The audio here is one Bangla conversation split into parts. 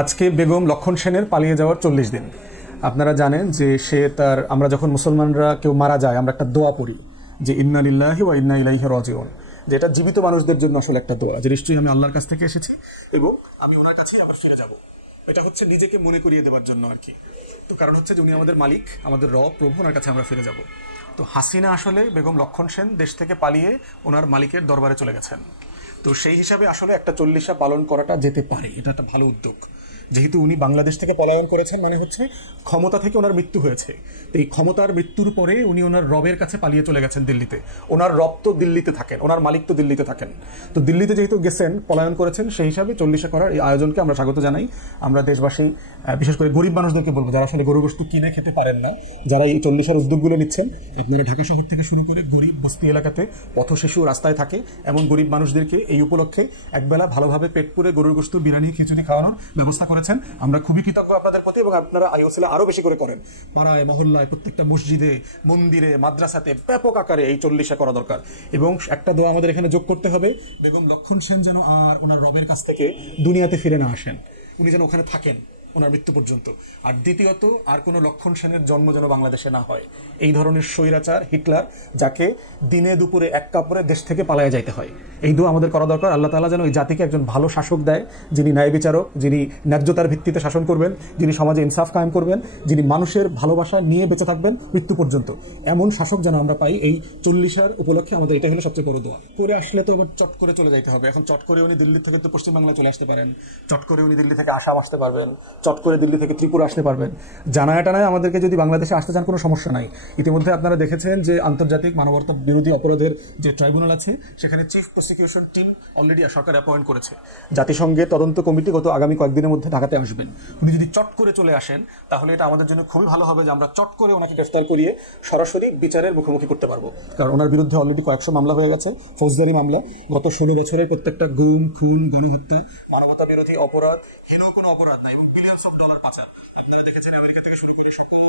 আজকে বেগম লক্ষণ সেনের পালিয়ে যাওয়ার 40 দিন। আপনারা জানেন যে সে তার আমরা যখন মুসলমানরা কেউ মারা যায় আমরা একটা দোয়া পড়ি যে ইন্না লিল্লাহি ওয়া ইন্না ইলাইহি রাজিউন, যেটা জীবিত মানুষদের জন্য আসলে একটা দোয়া যে নিশ্চয়ই আমি আল্লাহর কাছ থেকে এসেছি এবং আমি ওনার কাছেই আবার ফিরে যাব। এটা হচ্ছে নিজেকে মনে করিয়ে দেওয়ার জন্য আর কি। তো কারণ হচ্ছে যে উনি আমাদের মালিক, আমাদের রব প্রভু, ওনার কাছে আমরা ফিরে যাব। তো হাসিনা আসলে বেগম লক্ষণ সেন দেশ থেকে পালিয়ে ওনার মালিকের দরবারে চলে গেছেন। তো সেই হিসাবে আসলে একটা 40 পালন করাটা যেতে পারে, এটা একটা ভালো উদ্যোগ। যেহেতু উনি বাংলাদেশ থেকে পলায়ন করেছেন মানে হচ্ছে ক্ষমতা থেকে ওনার মৃত্যু হয়েছে। তো এই ক্ষমতার মৃত্যুর পরে উনি ওনার রবের কাছে পালিয়ে চলে গেছেন দিল্লিতে। ওনার রব তো দিল্লিতে থাকেন, ওনার মালিক তো দিল্লিতে থাকেন। তো দিল্লিতে যেহেতু গেছেন, পলায়ন করেছেন, সেই হিসাবে 40 করার এই আয়োজনকে আমরা স্বাগত জানাই। আমরা দেশবাসী বিশেষ করে গরিব মানুষদেরকে বলবো যারা আসলে গরু গোশত কিনে খেতে পারেন না, যারা এই 40 উদ্যোগগুলো নিচ্ছেন, আপনারা ঢাকা শহর থেকে শুরু করে গরিব বস্তি এলাকাতে পথ শিশু রাস্তায় থাকে এমন গরিব মানুষদেরকে এই উপলক্ষে একবেলা ভালোভাবে পেট পুরে গরুর গোশত, বিরিয়ানি, খিচুড়ি খাওয়ানোর ব্যবস্থা করেছেন। আমরা খুবই কৃতজ্ঞ আপনাদের প্রতি এবং আপনারা আইওসিলে আরো বেশি করে করেন। পাড়ায় মহল্লায় প্রত্যেকটা মসজিদে, মন্দিরে, মাদ্রাসাতে ব্যাপক আকারে এই 40 করা দরকার। এবং একটা দোয়া আমাদের এখানে যোগ করতে হবে, বেগম লক্ষণ সেন যেন আর ওনার রবের কাছ থেকে দুনিয়াতে ফিরে না আসেন, উনি যেন ওখানে থাকেন ওনার মৃত্যু পর্যন্ত। আর দ্বিতীয়ত, আর কোনো লক্ষণ সেনের জন্ম যেন বাংলাদেশে না হয়। এই ধরনের স্বৈরাচার হিটলার, যাকে দিনে দুপুরে এক কাপড়ে দেশ থেকে পালায়া যাইতে হয়, এই দোয়া আমাদের করা দরকার। আল্লাহ তাআলা যেন এই জাতিকে একজন ভালো শাসক দেয়, যিনি ন্যায় বিচারক, যিনি ন্যায্যতার ভিত্তিতে শাসন করবেন, যিনি সমাজে ইনসাফ কায়েম করবেন, যিনি মানুষের ভালোবাসা নিয়ে বেঁচে থাকবেন মৃত্যু পর্যন্ত। এমন শাসক যেন আমরা পাই। এই 40 উপলক্ষে আমাদের এটাই হলো সবচেয়ে বড় দোয়া। করে আসলে তো আবার চট করে চলে যাইতে হবে। এখন চট করে উনি দিল্লি থেকে তো পশ্চিমবাংলায় চলে আসতে পারেন, চট করে উনি দিল্লি থেকে আসাম আসতে পারবেন, চট করে দিল্লি থেকে ত্রিপুরা আসতে পারবেন। জানায় টানায় আমাদেরকে যদি বাংলাদেশে আসতে চান কোনো সমস্যা নাই। ইতিমধ্যে আপনারা দেখেছেন যে আন্তর্জাতিক মানবতা বিরোধী অপরাধের যে ট্রাইব্যুনাল আছে, সেখানে চিফ প্রসিকিউশন টিম অলরেডি সরকার অ্যাপয়েন্ট করেছে। জাতিসংঘের তদন্ত কমিটি গত আগামী কয়েকদিনের মধ্যে ঢাকাতে আসবেন। উনি যদি চট করে চলে আসেন তাহলে এটা আমাদের জন্য খুবই ভালো হবে যে আমরা চট করে ওনাকে গ্রেফতার করিয়ে সরাসরি বিচারের মুখোমুখি করতে পারবো। কারণ ওনার বিরুদ্ধে অলরেডি কয়েকশো মামলা হয়ে গেছে, ফৌজদারি মামলা। গত 16 বছরে প্রত্যেকটা গুম, খুন, গণহত্যা, মানবতা বিরোধী অপরাধ, হীন কোনো অপরাধ নাই এবং বিলিয়নস অফ ডলার পাচার। আপনারা দেখেছেন আমেরিকা থেকে শুরু করে সকল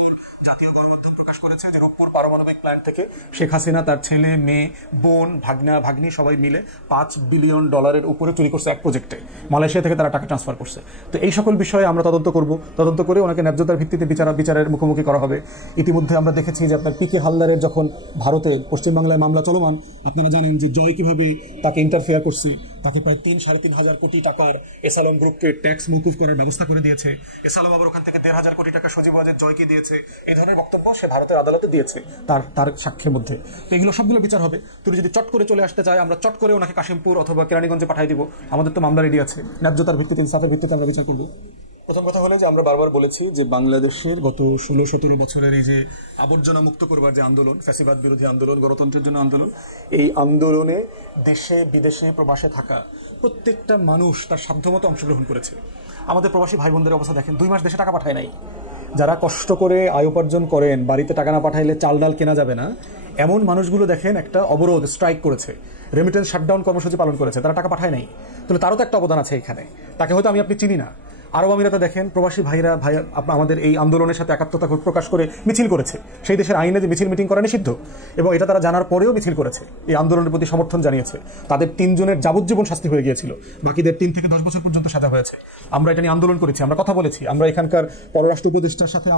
জাতীয় গণমাধ্যম প্রকাশ করেছে যে রূপপুর পারমাণবিক প্ল্যান্ট থেকে শেখ হাসিনা তার ছেলে, মেয়ে, বোন, ভাগনা, ভাগ্নি সবাই মিলে $5 বিলিয়ন উপরে চুরি করছে এক প্রজেক্টে। মালয়েশিয়া থেকে তারা টাকা ট্রান্সফার করছে। তো এই সকল বিষয়ে আমরা তদন্ত করব। তদন্ত করে ওনাকে ন্যায্যতার ভিত্তিতে বিচারের মুখোমুখি করা হবে। ইতিমধ্যে আমরা দেখেছি যে আপনার পিকে হালদারের যখন ভারতে পশ্চিমবাংলায় মামলা চলমান, আপনারা জানেন যে জয় কিভাবে তাকে ইন্টারফেয়ার করছে। তাকে প্রায় 3-3.5 হাজার কোটি টাকার এসালম গ্রুপকে ট্যাক্স মওকুফ করার ব্যবস্থা করে দিয়েছে। এসালম আবার ওখান থেকে 1.5 কোটি টাকা সজীব ওয়াজেদ জয়কে দিয়েছে। এই ধরনের বক্তব্য সে ভারতের আদালতে দিয়েছে তার সাক্ষ্যের মধ্যে। তো এগুলো সবগুলো বিচার হবে। তুমি যদি চট করে চলে আসতে চায়, আমরা চট করে ওনাকে কাশিমপুর অথবা কেরানীগঞ্জে পাঠিয়ে দিব। আমাদের তো মামলা রেডি আছে, ন্যায্যতার ভিত্তিতে, ইনসাফের ভিত্তিতে আমরা বিচার করবো। প্রথম কথা হলো যে আমরা বারবার বলেছি যে বাংলাদেশের গত 16-17 বছরের এই যে আবর্জনা মুক্ত করবার যে আন্দোলন, ফ্যাসিবাদ বিরোধী আন্দোলন, গণতন্ত্রের জন্য আন্দোলন, এই আন্দোলনে দেশে বিদেশে প্রবাসে থাকা প্রত্যেকটা মানুষ তার সাধ্যমতো অংশগ্রহণ করেছে। আমাদের প্রবাসী ভাই বোনদের অবস্থা দেখেন, 2 মাস দেশে টাকা পাঠায় নাই। যারা কষ্ট করে আয় উপার্জন করেন, বাড়িতে টাকা না পাঠাইলে চাল ডাল কেনা যাবে না, এমন মানুষগুলো দেখেন একটা অবরোধ, স্ট্রাইক করেছে, রেমিটেন্স শাটডাউন কর্মসূচি পালন করেছে, তারা টাকা পাঠায় নাই। তাহলে তারও তো একটা অবদান আছে এখানে। তাকে হয়তো আপনি চিনি না। আরব আমিরাতে দেখেন প্রবাসী ভাইরা আমাদের এই আন্দোলনের সাথে একাত্মতা প্রকাশ করে মিছিল করেছে। সেই দেশের আইনে যে মিছিল মিটিং করা নিষিদ্ধ, এবং এটা তারা জানার পরেও মিছিল করেছে, এই আন্দোলনের প্রতি সমর্থন জানিয়েছে। তাদের 3 জনের যাবজ্জীবন শাস্তি হয়ে গিয়েছিল, বাকিদের 3 থেকে 10 বছর পর্যন্ত সাজা হয়েছে। আমরা এটা নিয়ে আন্দোলন করেছি, আমরা কথা বলেছি, আমরা এখানকার পররাষ্ট্র উপদেষ্টার সাথে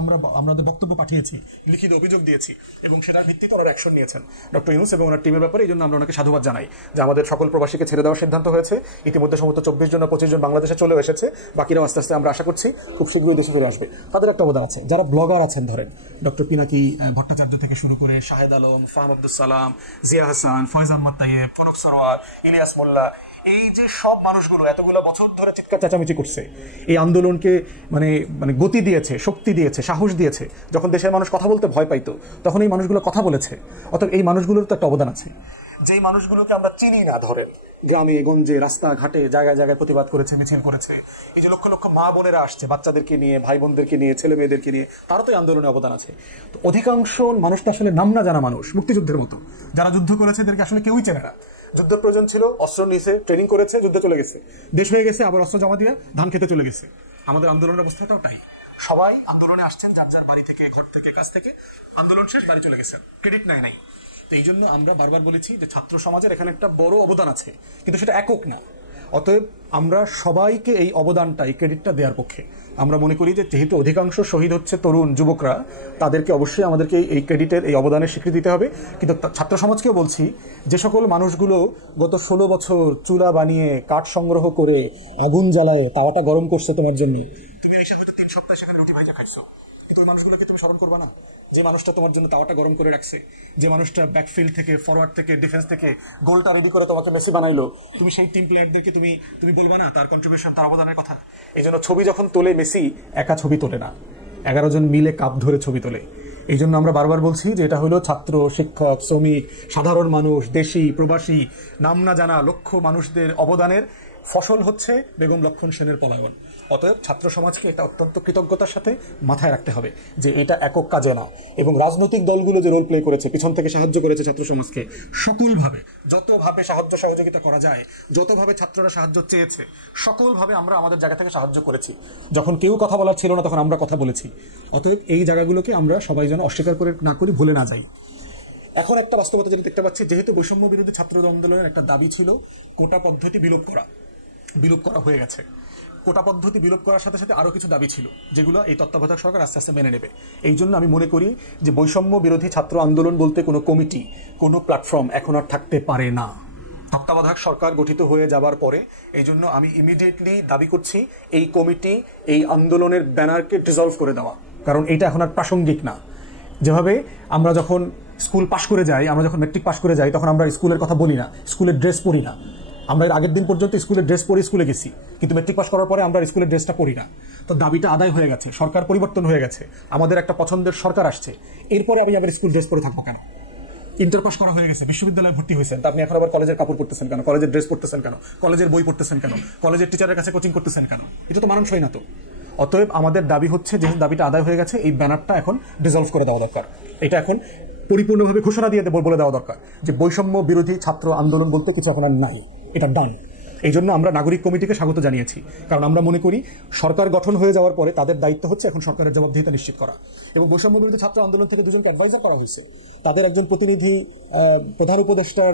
আমাদের বক্তব্য পাঠিয়েছি, লিখিত অভিযোগ দিয়েছি এবং সেটার ভিত্তিতে ওনারা অ্যাকশন নিয়েছেন ডক্টর ইউনূস এবং ওনার টিমের ব্যাপারে। এই জন্য আমরা ওনাকে সাধুবাদ জানাই যে আমাদের সকল প্রবাসীকে ছেড়ে দেওয়ার সিদ্ধান্ত হয়েছে। ইতিমধ্যে সম্ভবত 24 জন 25 জন বাংলাদেশে চলেও এসেছে, বাকিরাও আস্তে আস্তে আমরা আশা করছি খুব শীঘ্রই দেশে ফিরে আসবে। তাদের একটা অবদান আছে। যারা ব্লগার আছেন, ধরেন ডক্টর পিনাকি ভট্টাচার্য থেকে শুরু করে শাহেদ আলম, ফাহাম আব্দুল সালাম, জিয়া হাসান, ফয়েজ আহমদ তাইয়েব, ফনুক সরোয়ার, ইলিয়াস মোল্লা, এই যে সব মানুষগুলো এতগুলো বছর ধরে চিৎকার চেঁচামেচি করছে, এই আন্দোলনকে মানে গতি দিয়েছে, শক্তি দিয়েছে, সাহস দিয়েছে। যখন দেশের মানুষ কথা বলতে ভয় পাইতো, তখন এই মানুষগুলো কথা বলেছে। অর্থাৎ এই মানুষগুলোর তো একটা অবদান আছে। যেই মানুষগুলোকে আমরা চিনি না, ধরেন গ্রামে গঞ্জে রাস্তাঘাটে জায়গায় জায়গায় প্রতিবাদ করেছে, মিছিল করেছে, এই যে লক্ষ লক্ষ মা বোনেরা আসছে বাচ্চাদেরকে নিয়ে, ভাই বোনদেরকে নিয়ে, ছেলে মেয়েদেরকে নিয়ে, তারও তো এই আন্দোলনে অবদান আছে। তো অধিকাংশ মানুষ তো আসলে নাম না জানা মানুষ, মুক্তিযুদ্ধের মতো। যারা যুদ্ধ করেছে এদেরকে আসলে কেউই চেনে না। যুদ্ধের প্রয়োজন ছিল, অস্ত্র নিয়েছে, ট্রেনিং করেছে, যুদ্ধে চলে গেছে, দেশ হয়ে গেছে, আবার অস্ত্র জমা দিয়ে ধান খেতে চলে গেছে। আমাদের আন্দোলনের অবস্থাটাও তাই। সবাই আন্দোলনে আসছেন যার যার বাড়ি থেকে, ঘর থেকে, কাজ থেকে, আন্দোলন শেষ, বাড়ি চলে গেছেন, ক্রেডিট নাই। তো এই জন্য আমরা বারবার বলেছি যে ছাত্র সমাজের এখানে একটা বড় অবদান আছে, কিন্তু সেটা একক না। অতএব আমরা সবাইকে এই অবদানটা, এই ক্রেডিটটা দেওয়ার পক্ষে। আমরা মনে করি যে যেহেতু অধিকাংশ শহীদ হচ্ছে তরুণ যুবকরা, তাদেরকে অবশ্যই আমাদেরকে এই ক্রেডিটের, এই অবদানের স্বীকৃতি দিতে হবে। কিন্তু ছাত্র সমাজকেও বলছি, যে সকল মানুষগুলো গত 16 বছর চুলা বানিয়ে কাঠ সংগ্রহ করে আগুন জ্বালায় তাওয়াটা গরম করছে তোমার জন্য, তুমি এসে হয়তো 3 সপ্তাহ সেখানে রুটি ভাইজা খাইছো, কিন্তু ওই মানুষগুলোকে তুমি স্মরণ করবা না? যে মানুষটা তোমার জন্য তাওয়াটা গরম করে রাখছে, যে মানুষটা ব্যাকফিল্ড থেকে, ফরওয়ার্ড থেকে, ডিফেন্স থেকে গোলটা রেডি করে তোমাকে মেসি বানাইলো, তুমি সেই টিম প্লেয়ারদেরকে তুমি বলবা না তার কন্ট্রিবিউশন, তার অবদানের কথা? এই জন্য ছবি যখন তোলে মেসি একা ছবি তোলে না, 11 জন মিলে কাপ ধরে ছবি তোলে। এই জন্য আমরা বারবার বলছি যে এটা হলো ছাত্র, শিক্ষক, শ্রমিক, সাধারণ মানুষ, দেশি প্রবাসী, নাম না জানা লক্ষ মানুষদের অবদানের ফসল হচ্ছে বেগম লক্ষণ সেনের পলায়ন। অতএব ছাত্র সমাজকে এটা অত্যন্ত কৃতজ্ঞতার সাথে মাথায় রাখতে হবে যে এটা একক কাজে না। এবং রাজনৈতিক দলগুলো যে রোল প্লে করেছে, পিছন থেকে সাহায্য করেছে ছাত্র সমাজকে সকলভাবে, যতভাবে সাহায্য সহযোগিতা করা যায়, যতভাবে ছাত্ররা সাহায্য চেয়েছে, সকলভাবে আমরা আমাদের জায়গা থেকে সাহায্য করেছি। যখন কেউ কথা বলার ছিল না তখন আমরা কথা বলেছি। অতএব এই জায়গাগুলোকে আমরা সবাই যেন অস্বীকার করে না করি, ভুলে না যাই। এখন একটা বাস্তবতা যেটা দেখতে পাচ্ছি, যেহেতু বৈষম্য বিরোধী ছাত্র আন্দোলনের একটা দাবি ছিল কোটা পদ্ধতি বিলোপ করা হয়ে গেছে। কোটা পদ্ধতি বিলোপ করার সাথে সাথে আরো কিছু দাবি ছিল যেগুলো এই তত্ত্বাবধায়ক সরকার আস্তে আস্তে মেনে নেবে। এই জন্য আমি মনে করি যে বৈষম্য বিরোধী ছাত্র আন্দোলন বলতে কোনো কমিটি, কোনো প্ল্যাটফর্ম এখন আর থাকতে পারে না তত্ত্বাবধায়ক সরকার গঠিত হয়ে যাবার পরে। এই জন্য আমি ইমিডিয়েটলি দাবি করছি এই কমিটি, এই আন্দোলনের ব্যানারকে ডিসলভ করে দেওয়া, কারণ এটা এখন আর প্রাসঙ্গিক না। যেভাবে আমরা যখন স্কুল পাশ করে যাই, আমরা যখন মেট্রিক পাশ করে যাই, তখন আমরা স্কুলের কথা বলি না, স্কুলের ড্রেস পরি না। আমরা এর আগের দিন পর্যন্ত স্কুলের ড্রেস পরে স্কুলে গেছি, কিন্তু মেট্রিক পাস করার পরে আমরা স্কুলের ড্রেসটা পরি না। তো দাবিটা আদায় হয়ে গেছে, সরকার পরিবর্তন হয়ে গেছে, আমাদের একটা পছন্দের সরকার আসছে, এরপরে আমি আবার স্কুল ড্রেস পরে থাকবো কেন? ইন্টার পাস করা হয়ে গেছে, বিশ্ববিদ্যালয়ে ভর্তি হয়েছেন, তা আপনি এখন আবার কলেজের কাপড় পরতেছেন কেন? কলেজের ড্রেস পরতেছেন কেন? কলেজের বই পড়তেছেন কেন? কলেজের টিচারের কাছে কোচিং করতেছেন কেন? এটা তো মানানসই না তো। অতএব আমাদের দাবি হচ্ছে, যেহেতু দাবিটা আদায় হয়ে গেছে, এই ব্যানারটা এখন ডিসলভ করে দেওয়া দরকার। এটা এখন পরিপূর্ণভাবে ঘোষণা দিয়ে বলে দেওয়া দরকার যে বৈষম্য বিরোধী ছাত্র আন্দোলন বলতে কিছু এখন আর নাই, এটা ডান। এই জন্য আমরা নাগরিক কমিটিকে স্বাগত জানিয়েছি, কারণ আমরা মনে করি সরকার গঠন হয়ে যাওয়ার পরে তাদের দায়িত্ব হচ্ছে এখন সরকারের জবাবদিহিতা নিশ্চিত করা। এবং বৈষম্য বিরোধী ছাত্র আন্দোলন থেকে 2 জনকে অ্যাডভাইজার করা হয়েছে, তাদের একজন প্রতিনিধি প্রধান উপদেষ্টার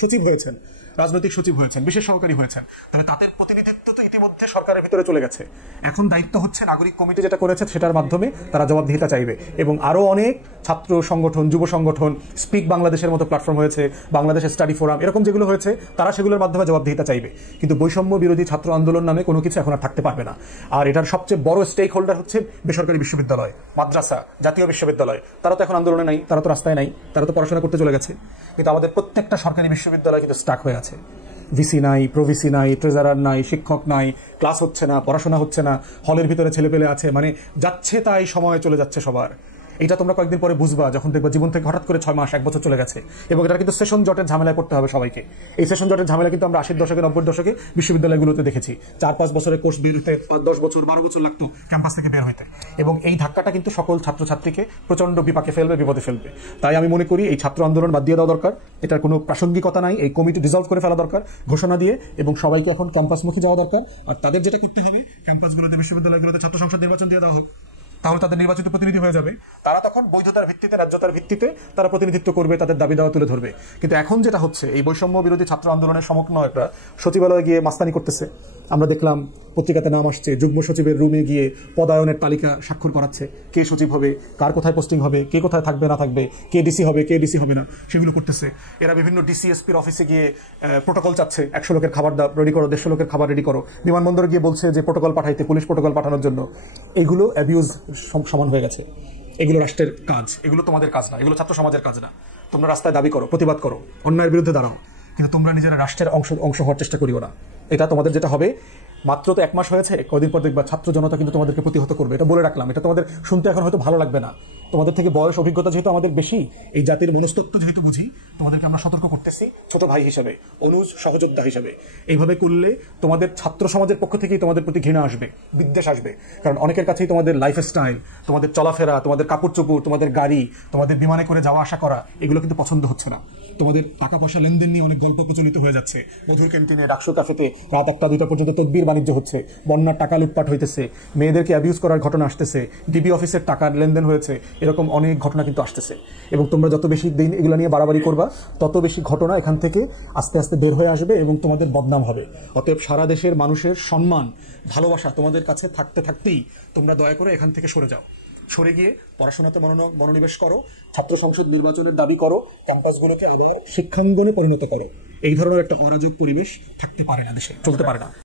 সচিব হয়েছেন, রাজনৈতিক সচিব হয়েছেন, বিশেষ সহকারী হয়েছেন। তবে তাদের প্রতিনিধিত্ব তো ইতিমধ্যে সরকারের ভিতরে চলে গেছে। এখন দায়িত্ব হচ্ছে নাগরিক কমিটি যেটা করেছে সেটার মাধ্যমে তারা জবাবদিহিতা চাইবে। এবং আরো অনেক ছাত্র সংগঠন, যুব সংগঠন, স্পিক বাংলাদেশের মতো প্ল্যাটফর্ম হয়েছে, বাংলাদেশের স্টাডি ফোরাম, এরকম যেগুলো হয়েছে, তারা সেগুলোর মাধ্যমে জবাবদিহিতা চাইবে। কিন্তু বৈষম্য বিরোধী ছাত্র আন্দোলন নামে কোনো কিছু এখন আর থাকতে পারবে না। আর এটার সবচেয়ে বড় স্টেক হোল্ডার হচ্ছে বেসরকারি বিশ্ববিদ্যালয়, মাদ্রাসা, জাতীয় বিশ্ববিদ্যালয়। তারা তো এখন আন্দোলনে নাই, তারা তো রাস্তায় নাই, তারা তো পড়াশোনা করতে চলে গেছে। কিন্তু আমাদের প্রত্যেকটা সরকারি বিশ্ববিদ্যালয় কিন্তু স্টাক হয়ে আছে। ভিসি নাই, প্রভিসি নাই, ট্রেজারার নাই, শিক্ষক নাই, ক্লাস হচ্ছে না, পড়াশোনা হচ্ছে না, হলের ভিতরে ছেলেপেলে আছে, মানে যাচ্ছে তাই সময় চলে যাচ্ছে সবার। এটা তোমরা কয়েকদিন পরে বুঝবা, যখন দেখবা জীবন থেকে হঠাৎ করে 6 মাস 1 বছর চলে গেছে। এবং এটা কিন্তু সেশন জটের ঝামেলায় পড়তে হবে সবাইকে। এই সেশন জটের ঝামেলা কিন্তু আমরা 80 দশকে 90 দশকে বিশ্ববিদ্যালয়গুলোতে দেখেছি। 4-5 বছরের কোর্স বের হইতে 10 বছর 12 বছর লাগতো ক্যাম্পাস থেকে বের হইতে। এবং এই ধাক্কাটা কিন্তু সকল ছাত্রছাত্রীকে প্রচন্ড বিপাকে ফেলবে, বিপদে ফেলবে। তাই আমি মনে করি এই ছাত্র আন্দোলন বাদ দিয়ে দেওয়া দরকার, এটার কোনো প্রাসঙ্গিকতা নাই। এই কমিটি ডিসলভ করে ফেলা দরকার ঘোষণা দিয়ে, এবং সবাইকে এখন ক্যাম্পাসমুখী যাওয়া দরকার। আর তাদের যেটা করতে হবে, ক্যাম্পাসগুলোতে, বিশ্ববিদ্যালয়গুলোতে ছাত্র সংসদ নির্বাচন দিয়ে দেওয়া হোক, তাহলে তাদের নির্বাচিত প্রতিনিধি হয়ে যাবে। তারা তখন বৈধতার ভিত্তিতে, ন্যায্যতার ভিত্তিতে তারা প্রতিনিধিত্ব করবে, তাদের দাবি দাওয়া তুলে ধরবে। কিন্তু এখন যেটা হচ্ছে, এই বৈষম্য বিরোধী ছাত্র আন্দোলনের সমগ্র একটা সচিবালয়ে গিয়ে মাস্তানি করতেছে। আমরা দেখলাম পত্রিকাতে নাম আসছে, যুগ্ম সচিবের রুমে গিয়ে পদায়নের তালিকা স্বাক্ষর করাচ্ছে, কে সচিব হবে, কার কোথায় পোস্টিং হবে, কে কোথায় থাকবে না থাকবে, কে ডিসি হবে, কে ডিসি হবে না, সেগুলো করতেছে। এরা বিভিন্ন ডিসিএসপির অফিসে গিয়ে প্রোটোকল চাচ্ছে, 100 লোকের খাবার রেডি করো, 150 লোকের খাবার রেডি করো। বিমানবন্দরে গিয়ে বলছে যে প্রোটোকল পাঠাইতে, পুলিশ প্রোটোকল পাঠানোর জন্য। এগুলো অ্যাবিউজ সমান হয়ে গেছে। এগুলো রাষ্ট্রের কাজ, এগুলো তোমাদের কাজ না, এগুলো ছাত্র সমাজের কাজ না। তোমরা রাস্তায় দাবি করো, প্রতিবাদ করো, অন্যায়ের বিরুদ্ধে দাঁড়াও, কিন্তু তোমরা নিজেরা রাষ্ট্রের অংশ হওয়ার চেষ্টা করিও না। এটা তোমাদের যেটা হবে, মাত্র তো 1 মাস হয়েছে, কদিন পর দেখবা ছাত্র জনতা কিন্তু তোমাদেরকে প্রতিহত করবে। এটা বলে রাখলাম। এটা তোমাদের শুনতে এখন হয়তো ভালো লাগবে না, তোমাদের থেকে বয়স অভিজ্ঞতা যেহেতু আমাদের বেশি, এই জাতির মনস্তত্ত্ব যেহেতু বুঝি, তোমাদেরকে আমরা সতর্ক করতেছি ছোট ভাই হিসেবে, অনুজ সহযোদ্ধা হিসেবে। এইভাবে করলে তোমাদের ছাত্র সমাজের পক্ষ থেকেই তোমাদের প্রতি ঘৃণা আসবে, বিদ্বেষ আসবে। কারণ অনেকের কাছেই তোমাদের লাইফস্টাইল, তোমাদের চলাফেরা, তোমাদের কাপড় চোপড়, তোমাদের গাড়ি, তোমাদের বিমানে করে যাওয়া আসা করা, এগুলো কিন্তু পছন্দ হচ্ছে না। তোমাদের টাকা পয়সা লেনদেন নিয়ে অনেক গল্প প্রচলিত হয়ে যাচ্ছে। মধুর ক্যান্টিনে, ডাকসু ক্যাফেতে রাত 1টা-2টা পর্যন্ত তদবির বাণিজ্য হচ্ছে, বন্যার টাকা লুটপাট হইতেছে, মেয়েদেরকে অ্যাবিউজ করার ঘটনা আসতেছে, ডিবি অফিসের টাকার লেনদেন হয়েছে, এরকম অনেক ঘটনা কিন্তু আসতেছে। এবং তোমরা যত বেশি দিন এগুলো নিয়ে বাড়াবাড়ি করবা, তত বেশি ঘটনা এখান থেকে আস্তে আস্তে বের হয়ে আসবে এবং তোমাদের বদনাম হবে। অতএব সারা দেশের মানুষের সম্মান, ভালোবাসা তোমাদের কাছে থাকতে থাকতেই তোমরা দয়া করে এখান থেকে সরে যাও। সরে গিয়ে পড়াশোনাতে মনোনিবেশ করো, ছাত্র সংসদ নির্বাচনের দাবি করো, ক্যাম্পাসগুলোকে আবার শিক্ষাঙ্গনে পরিণত করো। এই ধরনের একটা অরাজক পরিবেশ থাকতে পারে না, দেশে চলতে পারে না।